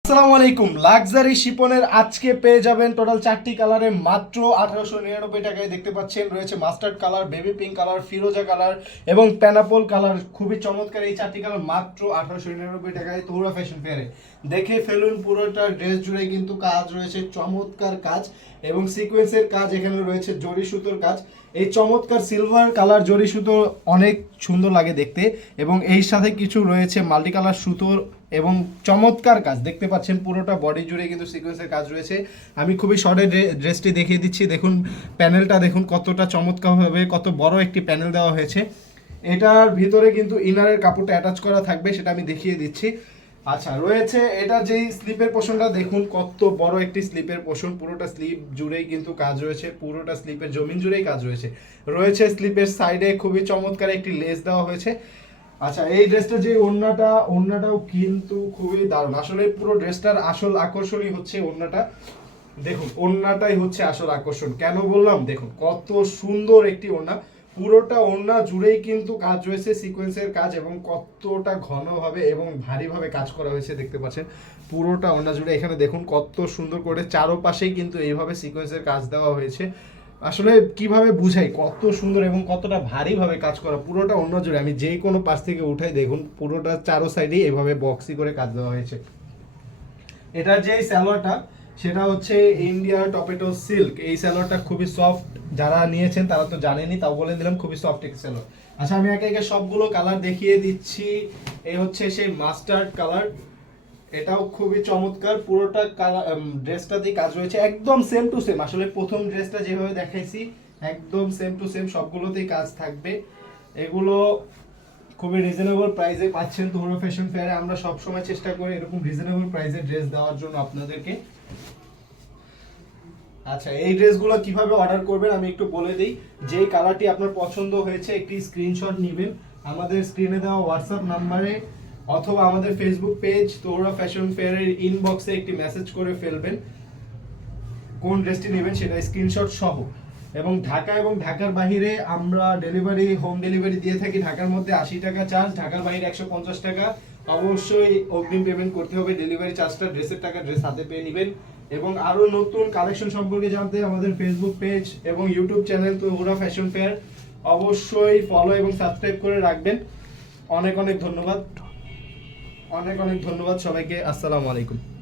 আসসালামু আলাইকুম। লাক্সারি শিপনের আজকে পেয়ে যাবেন টোটাল 4টি কালারে মাত্র 1899 টাকায়। দেখতে পাচ্ছেন রয়েছে mustard colour, baby pink colour, ফিরোজা কালার এবং প্যানাপল কালার। খুবই চমৎকার এই 4টি কালার মাত্র 1899 টাকায় তহুরা ফ্যাশন ফেয়ারে। দেখে ফেলুন, পুরোটা ড্রেস জুড়ে কিন্তু কাজ রয়েছে, চমৎকার কাজ এবং সিকোয়েন্সের কাজ। এখানে রয়েছে জরি সুতোর কাজ। এই চমৎকার সিলভার কালার জরি সুতো অনেক সুন্দর লাগে দেখতে এবং এই সাথে কিছু রয়েছে মাল্টি কালার সুতোর এবং চমৎকার কাজ। দেখতে পাচ্ছেন পুরোটা বডি জুড়ে কিন্তু সিকোয়েন্সের কাজ রয়েছে। আমি খুবই শর্টে ড্রেসটি দেখিয়ে দিচ্ছি। দেখুন প্যানেলটা, দেখুন কতটা চমৎকারভাবে কত বড় একটি প্যানেল দেওয়া হয়েছে। এটার ভিতরে কিন্তু ইনারের কাপড়টা অ্যাটাচ করা থাকবে, সেটা আমি দেখিয়ে দিচ্ছি। আচ্ছা, রয়েছে এটা যেই স্লিপের পোর্শনটা, দেখুন কত বড় একটি স্লিপের পোর্শন। পুরোটা স্লিপ জুড়েই কিন্তু কাজ রয়েছে, পুরোটা স্লিপের জমিন জুড়েই কাজ রয়েছে। রয়েছে স্লিপের সাইডে খুবই চমৎকার একটি লেস দেওয়া হয়েছে। আচ্ছা, এই ড্রেসটা যে ওড়নাটাও কিন্তু খুবই দারুণ। আসলে পুরো ড্রেসটার আসল আকর্ষণই হচ্ছে ওড়নাটা। দেখুন ওড়নাটাই হচ্ছে আসল আকর্ষণ। কেন বললাম, দেখুন কত সুন্দর একটি ওড়না। পুরোটা ওড়না জুড়েই কিন্তু কাজ রয়েছে, সিকোয়েন্সের কাজ এবং কতটা ঘনভাবে এবং ভারীভাবে কাজ করা হয়েছে দেখতে পাচ্ছেন। পুরোটা ওড়না জুড়ে এখানে দেখুন কত সুন্দর করে চারোপাশেই কিন্তু এইভাবে সিকোয়েন্সের কাজ দেওয়া হয়েছে। আসলে কিভাবে বুঝাই কত সুন্দর এবং কতটা ভারীভাবে কাজ করা পুরোটা ওড়না জুড়ে। আমি যেই কোনো পাশ থেকে উঠাই, দেখুন পুরোটা চারো সাইডেই এভাবে বক্সি করে কাজ দেওয়া হয়েছে। এটার যে স্যালোয়ারটা, সেটা হচ্ছে ইন্ডিয়া টপেটো সিল্ক। এই স্যালোয়ারটা খুবই সফট, যারা নিয়েছেন তারা তো জানেনই, তাও বলে দিলাম খুবই সফট একটি স্যালোয়ার। আচ্ছা, আমি একে একে সবগুলো কালার দেখিয়ে দিচ্ছি। এই হচ্ছে সেই মাস্টার্ড কালার, এটাও খুবই চমৎকার। পুরোটা কালার ড্রেসটাতেই কাজ রয়েছে, একদম সেম টু সেম। আসলে প্রথম ড্রেসটা যেভাবে দেখাইছি একদম সেম টু সেম সবগুলোতেই কাজ থাকবে। এগুলো খুবই রিজনেবল প্রাইসে পাচ্ছেন তহুরা ফ্যাশন ফেয়ারে। আমরা সব সময় চেষ্টা করি এরকম রিজনেবল প্রাইসে ড্রেস দেওয়ার জন্য আপনাদেরকে। আচ্ছা, এই ড্রেসগুলো কিভাবে অর্ডার করবেন আমি একটু বলে দিই। যেই কালারটি আপনার পছন্দ হয়েছে একটি স্ক্রিনশট নেবেন আমাদের স্ক্রিনে দেওয়া হোয়াটসঅ্যাপ নাম্বারে, অথবা আমাদের ফেসবুক পেজ তহুরা ফ্যাশন ফেয়ারের ইনবক্সে একটি মেসেজ করে ফেলবেন কোন ড্রেসটি নেবেন সেটা স্ক্রিনশট সহ। এবং ঢাকা এবং ঢাকার বাইরে আমরা ডেলিভারি, হোম ডেলিভারি দিয়ে থাকি। ঢাকার মধ্যে 80 টাকা চার্জ, ঢাকার বাইরে 150 টাকা। অবশ্যই অগ্রিম পেমেন্ট করতে হবে। ডেলিভারি চার্জটা ড্রেসের টাকা ড্রেস হাতে পেয়ে নেবেন। এবং আরও নতুন কালেকশন সম্পর্কে জানতে আমাদের ফেসবুক পেজ এবং YouTube channel Tahura fashion fair অবশ্যই ফলো এবং সাবস্ক্রাইব করে রাখবেন। অনেক অনেক ধন্যবাদ, অনেক অনেক ধন্যবাদ সবাইকে। আসসালামু আলাইকুম।